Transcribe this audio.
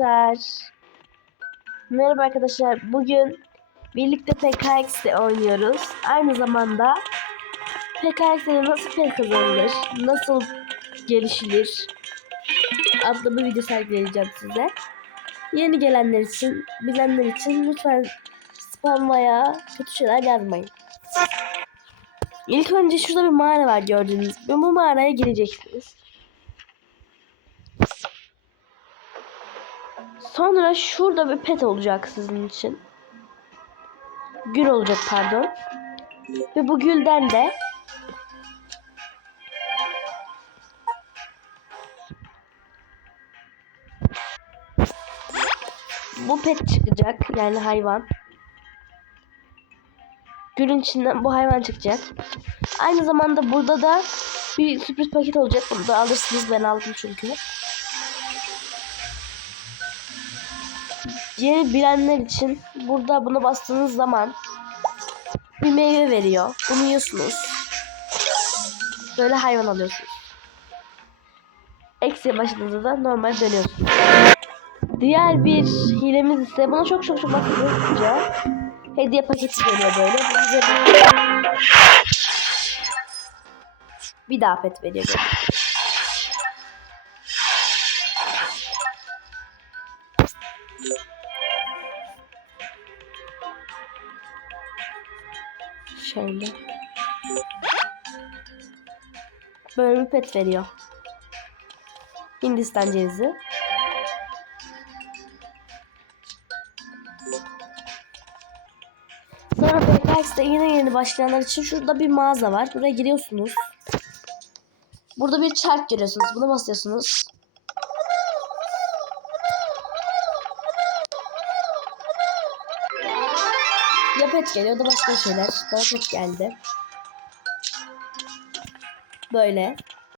arkadaşlar. Merhaba arkadaşlar. Bugün birlikte PKX'de oynuyoruz. Aynı zamanda PKX'de nasıl pek kazanılır, nasıl gelişilir adlı bir video sergileyeceğim size. Yeni gelenler için, bilenler için lütfen spam veya kötü şeyler yazmayın. İlk önce şurada bir mağara var gördüğünüz gibi. Bu mağaraya gireceksiniz. Sonra şurada bir pet olacak sizin için. Gül olacak pardon. Ve bu gülden de bu pet çıkacak. Yani hayvan. Gülün içinden bu hayvan çıkacak. Aynı zamanda burada da bir sürpriz paket olacak. Bunu da alırsınız. Ben aldım çünkü. Yeni bilenler için burada bunu bastığınız zaman bir meyve veriyor. Bunu yiyorsunuz. Böyle hayvan alıyorsunuz. Eksi başınıza da normal dönüyorsunuz. Diğer bir hilemiz ise buna çok çok çok bakınca hediye paketi geliyor böyle. Bir daha pet veriyor. böyle. Şöyle. Böyle bir pet veriyor. Hindistan cevizi. Sonra PKX'de yine yeni başlayanlar için şurada bir mağaza var. Buraya giriyorsunuz. Burada bir çark görüyorsunuz. Buna basıyorsunuz. Ya pet geliyor ya da başka şeyler. Bana pet geldi. Böyle.